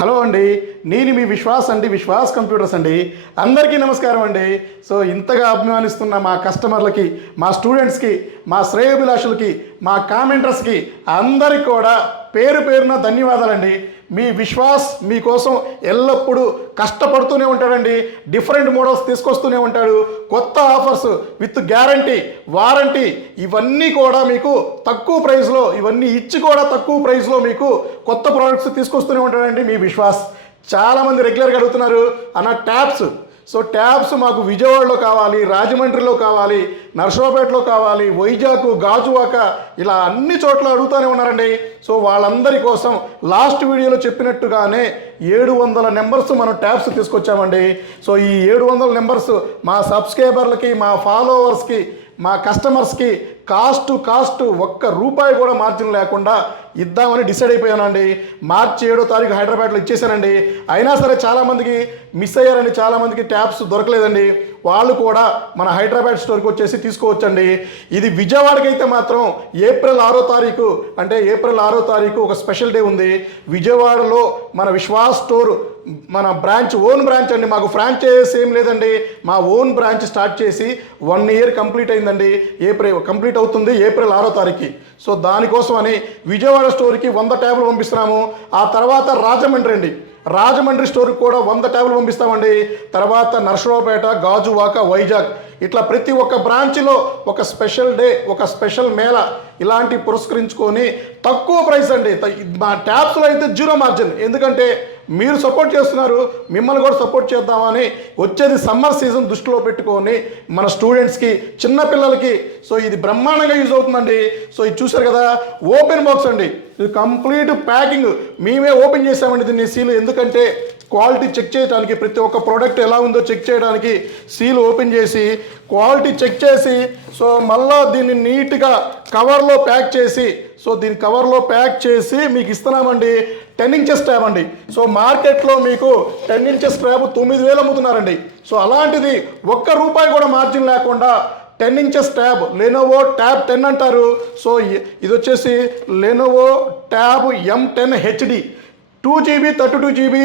Hello అండి, నేను మీ Vishwas computers అండి. అందరికీ నమస్కారం అండి. సో ఇంతగా అభిమానిస్తున్న మా కస్టమర్లకి, మా స్టూడెంట్స్కి, మా శ్రేయోభిలాషులకి, మా కామెంటర్స్కి అందరికీ కూడా పేరు పేరున ధన్యవాదాలండి. మీ విశ్వాస్ మీకోసం ఎల్లప్పుడూ కష్టపడుతూనే ఉంటాడండి. డిఫరెంట్ మోడల్స్ తీసుకొస్తూనే ఉంటాడు. కొత్త ఆఫర్స్ విత్ గ్యారంటీ, వారంటీ ఇవన్నీ కూడా మీకు తక్కువ ప్రైస్లో, ఇవన్నీ ఇచ్చి కూడా తక్కువ ప్రైస్లో మీకు కొత్త ప్రోడక్ట్స్ తీసుకొస్తూనే ఉంటాడండి మీ విశ్వాస్. చాలామంది రెగ్యులర్గా అడుగుతున్నారు అన్న ట్యాబ్స్. సో ట్యాబ్స్ మాకు విజయవాడలో కావాలి, రాజమండ్రిలో కావాలి, నర్సరావుపేటలో కావాలి, వైజాగ్, గాజువాక ఇలా అన్ని చోట్ల అడుగుతూనే ఉన్నారండి. సో వాళ్ళందరి కోసం లాస్ట్ వీడియోలో చెప్పినట్టుగానే 700 నెంబర్స్ మనం ట్యాబ్స్ తీసుకొచ్చామండి. సో ఈ 700 నెంబర్స్ మా సబ్స్క్రైబర్లకి, మా ఫాలోవర్స్కి, మా కస్టమర్స్కి కాస్ట్ ఒక్క రూపాయి కూడా మార్జిన్ లేకుండా ఇద్దామని డిసైడ్ అయిపోయానండి. మార్చి 7వ తారీఖు హైదరాబాద్లో ఇచ్చేసానండి. అయినా సరే చాలామందికి మిస్ అయ్యారండి, చాలామందికి ట్యాబ్స్ దొరకలేదండి. వాళ్ళు కూడా మన హైదరాబాద్ స్టోర్కి వచ్చేసి తీసుకోవచ్చండి. ఇది విజయవాడకి అయితే మాత్రం ఏప్రిల్ 6వ తారీఖు ఒక స్పెషల్ డే ఉంది. విజయవాడలో మన విశ్వాస్ స్టోర్, మన ఓన్ బ్రాంచ్ అండి. మాకు ఫ్రాంచైజ్ ఏం లేదండి. మా ఓన్ బ్రాంచ్ స్టార్ట్ చేసి 1 ఇయర్ కంప్లీట్ అయిందండి. కంప్లీట్ అవుతుంది ఏప్రిల్ 6వ తారీఖు. సో దానికోసం అని విజయవాడ స్టోర్కి 100 ట్యాబ్లు పంపిస్తున్నాము. ఆ తర్వాత రాజమండ్రి స్టోర్కి కూడా 100 ట్యాబ్లు పంపిస్తామండి. తర్వాత నర్సరావుపేట, గాజువాక, వైజాగ్ ఇట్లా ప్రతి ఒక్క బ్రాంచ్లో ఒక స్పెషల్ డే, ఒక స్పెషల్ మేళ ఇలాంటి పురస్కరించుకొని తక్కువ ప్రైస్ అండి. మా ట్యాబ్స్లో అయితే 0 మార్జిన్. ఎందుకంటే మీరు సపోర్ట్ చేస్తున్నారు, మిమ్మల్ని కూడా సపోర్ట్ చేద్దామని వచ్చేది సమ్మర్ సీజన్ దృష్టిలో పెట్టుకొని మన స్టూడెంట్స్కి, చిన్నపిల్లలకి సో ఇది బ్రహ్మాండంగా యూజ్ అవుతుందండి. సో ఇది చూసారు కదా, ఓపెన్ బాక్స్ అండి. ఇది కంప్లీట్ ప్యాకింగ్ మేమే ఓపెన్ చేసామండి దీన్ని సీల్. ఎందుకంటే క్వాలిటీ చెక్ చేయడానికి, ప్రతి ఒక్క ప్రోడక్ట్ ఎలా ఉందో చెక్ చేయడానికి సీల్ ఓపెన్ చేసి క్వాలిటీ చెక్ చేసి సో మళ్ళా దీన్ని నీట్గా కవర్లో ప్యాక్ చేసి, సో దీని కవర్లో ప్యాక్ చేసి మీకు ఇస్తున్నామండి. 10 ఇంచెస్ ట్యాబ్ అండి. సో మార్కెట్లో మీకు 10 ఇంచెస్ ట్యాబ్ 9,000 అమ్ముతున్నారండి. సో అలాంటిది ఒక్క రూపాయి కూడా మార్జిన్ లేకుండా 10 ఇంచెస్ ట్యాబ్, లెనోవో ట్యాబ్ 10 అంటారు. సో ఇది వచ్చేసి Lenovo tab M10 HD 2GB 32GB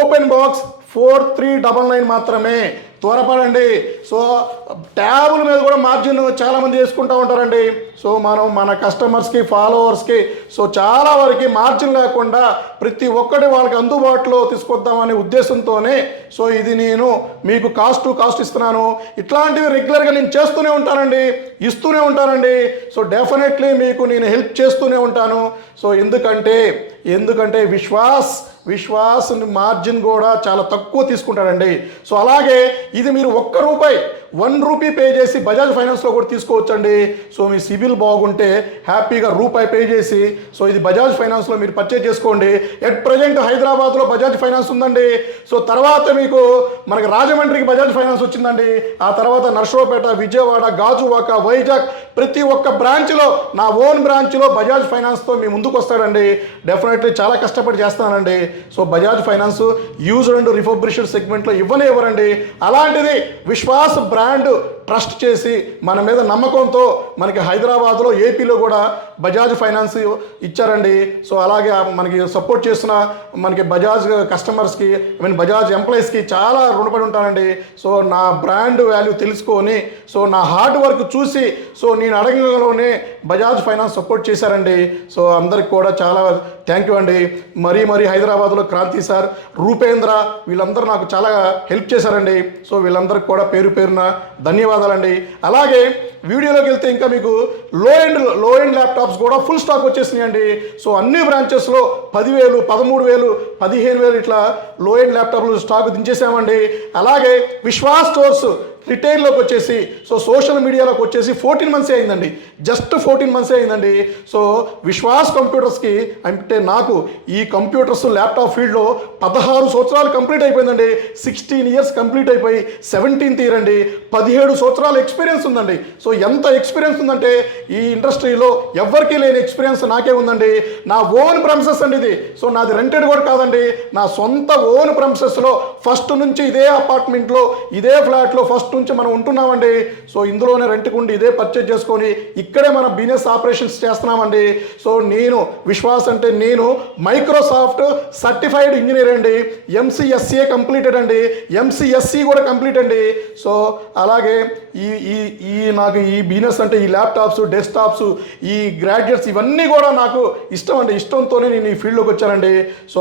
open box 4399 మాత్రమే. త్వరపడండి. సో ట్యాబుల మీద కూడా మార్జిన్ చాలామంది చేసుకుంటూ ఉంటారండి. సో మనం మన కస్టమర్స్కి, ఫాలోవర్స్కి సో చాలా వరకు మార్జిన్ లేకుండా ప్రతి ఒక్కటి వాళ్ళకి అందుబాటులో తీసుకొద్దామనే ఉద్దేశంతోనే సో ఇది నేను మీకు కాస్ట్ ఇస్తున్నాను. ఇట్లాంటివి రెగ్యులర్గా నేను చేస్తూనే ఉంటానండి, ఇస్తూనే ఉంటానండి. సో డెఫినెట్లీ మీకు నేను హెల్ప్ చేస్తూనే ఉంటాను. సో ఎందుకంటే విశ్వాస్ మార్జిన్ కూడా చాలా తక్కువ తీసుకుంటాడండి. సో అలాగే ఇది మీరు ₹1 పే చేసి బజాజ్ ఫైనాన్స్లో కూడా తీసుకోవచ్చండి. సో మీ సిబిల్ బాగుంటే హ్యాపీగా రూపాయి పే చేసి సో ఇది బజాజ్ ఫైనాన్స్లో మీరు పర్చేజ్ చేసుకోండి. ఎట్ ప్రజెంట్ హైదరాబాద్లో బజాజ్ ఫైనాన్స్ ఉందండి. సో తర్వాత మీకు మనకి రాజమండ్రికి బజాజ్ ఫైనాన్స్ వచ్చిందండి. ఆ తర్వాత నర్సరావుపేట, విజయవాడ, గాజువాక, వైజాగ్ ప్రతి ఒక్క బ్రాంచ్లో, నా ఓన్ బ్రాంచ్లో బజాజ్ ఫైనాన్స్తో మీ ముందుకు వస్తాడండి. డెఫినెట్లీ చాలా కష్టపడి చేస్తానండి. So Bajaj finance used and refurbished సెగ్మెంట్లో ఇవ్వరండి. అలాంటిది విశ్వాస్ బ్రాండ్ ట్రస్ట్ చేసి మన మీద నమ్మకంతో మనకి హైదరాబాద్లో, ఏపీలో కూడా బజాజ్ ఫైనాన్స్ ఇచ్చారండి. సో అలాగే మనకి సపోర్ట్ చేస్తున్న మనకి బజాజ్ కస్టమర్స్కి, బజాజ్ ఎంప్లాయీస్కి చాలా రుణపడి ఉంటానండి. సో నా బ్రాండ్ వాల్యూ తెలుసుకొని, సో నా హార్డ్ వర్క్ చూసి సో నేను అడగలోనే బజాజ్ ఫైనాన్స్ సపోర్ట్ చేశారండి. సో అందరికి కూడా చాలా థ్యాంక్ యూ అండి. మరీ హైదరాబాద్లో క్రాంతి సార్, రూపేంద్ర వీళ్ళందరూ నాకు చాలా హెల్ప్ చేశారండి. సో వీళ్ళందరికీ కూడా పేరున ధన్యవాదాలండి. అలాగే వీడియోలోకి వెళ్తే ఇంకా మీకు లో ఎండ్ ల్యాప్టాప్స్ కూడా ఫుల్ స్టాక్ వచ్చేసినాయండి. సో అన్ని బ్రాంచెస్లో 10,000, 13,000, 15,000 ఇట్లా లో ఎండ్ ల్యాప్టాప్లు స్టాక్ దించేసామండి. అలాగే విశ్వాస్ స్టోర్స్ రిటైల్లోకి వచ్చేసి సో సోషల్ మీడియాలోకి వచ్చేసి 14 మంత్సే అయిందండి. జస్ట్ 14 మంత్సే అయిందండి. సో విశ్వాస్ కంప్యూటర్స్కి అంటే నాకు ఈ కంప్యూటర్స్ ల్యాప్టాప్ ఫీల్డ్లో 16 సంవత్సరాలు కంప్లీట్ అయిపోయిందండి. 16 ఇయర్స్ కంప్లీట్ అయిపోయి 17th ఇయర్ అండి. 17 సంవత్సరాల ఎక్స్పీరియన్స్ ఉందండి. సో ఎంత ఎక్స్పీరియన్స్ ఉందంటే ఈ ఇండస్ట్రీలో ఎవరికీ లేని ఎక్స్పీరియన్స్ నాకే ఉందండి. నా ఓన్ ప్రెమిసెస్ అండి ఇది. సో నాది రెంటెడ్ కూడా కాదండి, నా సొంత ఓన్ ప్రెమిసెస్లో ఫస్ట్ నుంచి ఇదే అపార్ట్మెంట్లో, ఇదే ఫ్లాట్లో ఫస్ట్ నుంచి మనం ఉంటున్నామండి. సో ఇందులోనే రెంట్కి ఉండి ఇదే పర్చేజ్ చేసుకొని ఇక్కడే మనం బిజినెస్ ఆపరేషన్స్ చేస్తున్నామండి. సో నేను విశ్వాస్ అంటే నేను మైక్రోసాఫ్ట్ సర్టిఫైడ్ ఇంజనీర్ అండి, ఎంసీఎస్సీఏ కంప్లీటెడ్ అండి, ఎంసీఎస్సీ కూడా కంప్లీట్ అండి. సో అలాగే నాకు ఈ బిజినెస్ అంటే ఈ ల్యాప్టాప్స్, డెస్క్టాప్స్, ఈ గ్రాడ్యుయేట్స్ ఇవన్నీ కూడా నాకు ఇష్టం అండి. ఇష్టంతోనే నేను ఈ ఫీల్డ్లోకి వచ్చానండి. సో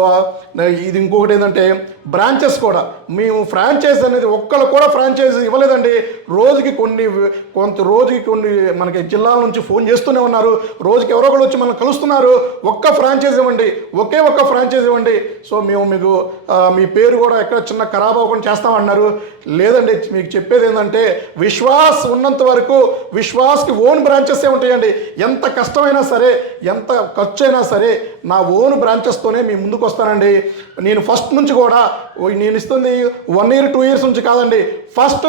ఇది ఇంకొకటి ఏంటంటే బ్రాంచెస్ కూడా మేము ఫ్రాంచైజ్ అనేది ఒక్కళ్ళు కూడా ఫ్రాంచైజ్ ఇవ్వలేదండి. రోజుకి కొన్ని మనకి జిల్లాల నుంచి ఫోన్ చేస్తూనే ఉన్నారు. రోజుకి ఎవరో ఒకరు వచ్చి మనం కలుస్తున్నారు. ఒక్క ఫ్రాంచైజ్ ఇవ్వండి, ఒక్క ఫ్రాంచైజ్ ఇవ్వండి. సో మేము మీకు మీ పేరు కూడా ఎక్కడ చిన్న ఖరాబ్ అవ్వకుండా చేస్తామన్నారు. లేదండి, మీకు చెప్పేది ఏంటంటే విశ్వాస్ ఉన్నంత వరకు విశ్వాస్కి ఓన్ బ్రాంచెసే ఉంటాయండి. ఎంత కష్టమైనా సరే, ఎంత ఖర్చు అయినా సరే నా ఓన్ బ్రాంచెస్తోనే మీ ముందుకు వస్తానండి. నేను ఫస్ట్ నుంచి కూడా నేను ఇస్తుంది 1 year 2 years నుంచి కాదండి, ఫస్ట్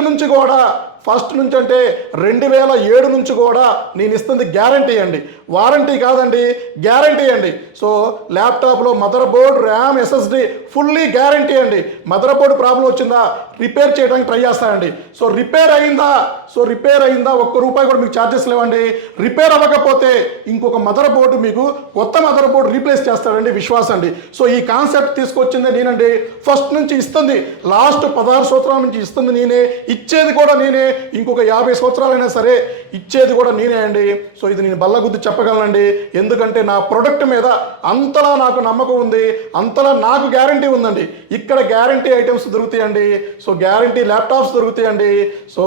నుంచి అంటే 2007 నుంచి కూడా నేను ఇస్తుంది గ్యారంటీ అండి, వారంటీ కాదండి, గ్యారంటీ అండి. సో ల్యాప్టాప్లో mother board, RAM, SSD fully guarantee అండి. మదర్ బోర్డు ప్రాబ్లం వచ్చిందా రిపేర్ చేయడానికి ట్రై చేస్తానండి. సో రిపేర్ అయిందా ₹1 కూడా మీకు ఛార్జెస్ లేవండి. రిపేర్ అవ్వకపోతే ఇంకొక మదర్ బోర్డు మీకు కొత్త మదర్ బోర్డు రీప్లేస్ చేస్తాడండి విశ్వాస్ అండి. సో ఈ కాన్సెప్ట్ తీసుకొచ్చిందే నేనండి. ఫస్ట్ నుంచి ఇస్తుంది, లాస్ట్ 16 సంవత్సరాల నుంచి ఇస్తుంది నేనే, ఇచ్చేది కూడా నేనే, ఇంకొక 50 సంవత్సరాలైనా సరే ఇచ్చేది కూడా నేనే అండి. సో ఇది నేను బల్లగుద్ది చెప్పగలనండి. ఎందుకంటే నా ప్రొడక్ట్ మీద అంతలా నాకు నమ్మకం ఉంది, అంతలా నాకు గ్యారంటీ ఉందండి. ఇక్కడ గ్యారంటీ ఐటమ్స్ దొరుకుతాయండి. సో గ్యారంటీ ల్యాప్టాప్స్ దొరుకుతాయండి. సో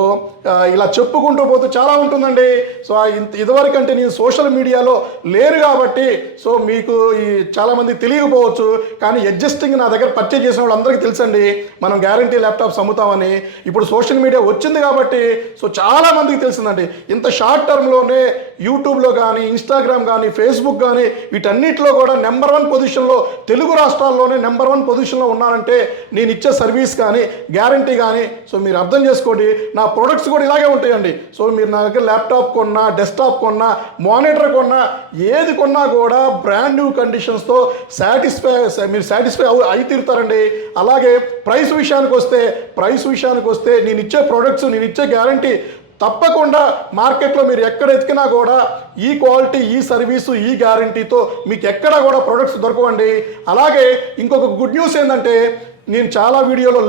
ఇలా చెప్పుకుంటూ పోతే చాలా ఉంటుందండి. సో ఇదివరకంటే నేను సోషల్ మీడియాలో లేరు కాబట్టి సో మీకు ఈ చాలామంది తెలియకపోవచ్చు, కానీ అడ్జస్టింగ్ నా దగ్గర పర్చేజ్ చేసిన వాళ్ళు అందరికీ తెలుసండి మనం గ్యారంటీ ల్యాప్టాప్స్ అమ్ముతామని. ఇప్పుడు సోషల్ మీడియా వచ్చింది కాబట్టి సో చాలా మందికి తెలిసిందండి. ఇంత షార్ట్ టర్మ్లోనే యూట్యూబ్లో కానీ, ఇన్స్టాగ్రామ్ కానీ, ఫేస్బుక్ కానీ వీటన్నిటిలో కూడా నెంబర్ 1 పొజిషన్లో, తెలుగు రాష్ట్రాల్లోనే నెంబర్ 1 పొజిషన్లో ఉన్నానంటే నేను ఇచ్చే సర్వీస్ కానీ, గ్యారంటీ కానీ. సో మీరు అర్థం చేసుకోండి, నా ప్రొడక్ట్స్ కూడా ఇలాగే ఉంటాయండి. సో మీరు నా దగ్గర ల్యాప్టాప్ కొన్నా, డెస్క్టాప్ కొన్నా, మానిటర్ కొన్నా, ఏది కొన్నా కూడా బ్రాండ్ న్యూ కండిషన్స్తో మీరు సాటిస్ఫై అయి తీరుతారండి. అలాగే ప్రైస్ విషయానికి వస్తే నేను ఇచ్చే ప్రొడక్ట్స్, నేను ఇచ్చే గ్యారంటీ తప్పకుండా మార్కెట్లో మీరు ఎక్కడ ఎతికినా కూడా ఈ క్వాలిటీ, ఈ సర్వీసు, ఈ గ్యారంటీతో మీకు ఎక్కడ కూడా ప్రొడక్ట్స్ దొరకవండి. అలాగే ఇంకొక గుడ్ న్యూస్ ఏంటంటే నేను చాలా వీడియోలో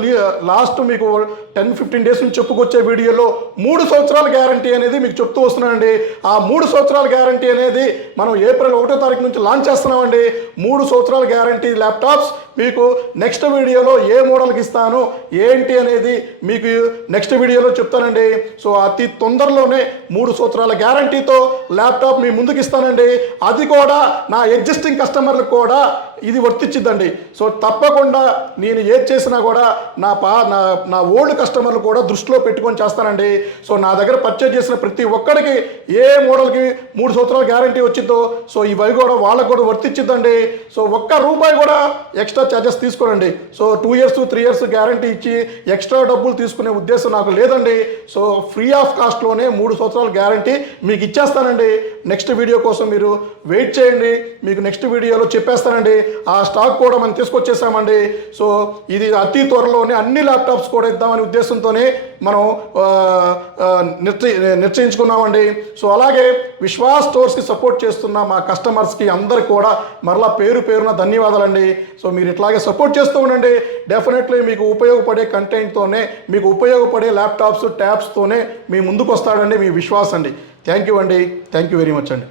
లాస్ట్ మీకు 10-15 days నుంచి చెప్పుకొచ్చే వీడియోలో 3 సంవత్సరాల గ్యారంటీ అనేది మీకు చెప్తూ వస్తున్నానండి. ఆ 3 సంవత్సరాల గ్యారంటీ అనేది మనం ఏప్రిల్ 1వ తారీఖు నుంచి లాంచ్ చేస్తున్నామండి. 3 సంవత్సరాల గ్యారంటీ ల్యాప్టాప్స్ మీకు నెక్స్ట్ వీడియోలో ఏ మోడల్కి ఇస్తాను ఏంటి అనేది మీకు నెక్స్ట్ వీడియోలో చెప్తానండి. సో అతి తొందరలోనే 3 సంవత్సరాల గ్యారంటీతో ల్యాప్టాప్ మీ ముందుకు ఇస్తానండి. అది కూడా నా ఎగ్జిస్టింగ్ కస్టమర్లకు కూడా ఇది వర్తించిద్దండి. సో తప్పకుండా నేను ఏది చేసినా కూడా నా ఓల్డ్ కస్టమర్లు కూడా దృష్టిలో పెట్టుకొని చేస్తానండి. సో నా దగ్గర పర్చేజ్ చేసిన ప్రతి ఒక్కడికి ఏ మోడల్కి 3 సంవత్సరాల గ్యారంటీ వచ్చిందో సో ఇవి కూడా వాళ్ళకు కూడా వర్తించిద్దండి. సో ₹1 కూడా ఎక్స్ట్రా ఛార్జెస్ తీసుకోనండి. సో 2 years 3 years గ్యారంటీ ఇచ్చి ఎక్స్ట్రా డబ్బులు తీసుకునే ఉద్దేశం నాకు లేదండి. సో ఫ్రీ ఆఫ్ కాస్ట్లోనే 3 సంవత్సరాల గ్యారంటీ మీకు ఇచ్చేస్తానండి. నెక్స్ట్ వీడియో కోసం మీరు వెయిట్ చేయండి, మీకు నెక్స్ట్ వీడియోలో చెప్పేస్తానండి. ఆ స్టాక్ కూడా మనం తీసుకొచ్చేసామండి. సో ఇది అతి త్వరలోనే అన్ని ల్యాప్టాప్స్ కూడా ఇద్దామనే ఉద్దేశంతోనే మనం నిశ్చయించుకున్నామండి. సో అలాగే విశ్వాస్ స్టోర్స్కి సపోర్ట్ చేస్తున్న మా కస్టమర్స్కి అందరికి కూడా మరలా పేరున ధన్యవాదాలండి. సో మీరు ఇట్లాగే సపోర్ట్ చేస్తూ ఉండండి. డెఫినెట్లీ మీకు ఉపయోగపడే కంటెంట్తోనే, మీకు ఉపయోగపడే ల్యాప్టాప్స్, ట్యాబ్స్తోనే మీ ముందుకు వస్తాడండి మీ విశ్వాస్ అండి. థ్యాంక్ యూ అండి, థ్యాంక్ యూ వెరీ మచ్ అండి.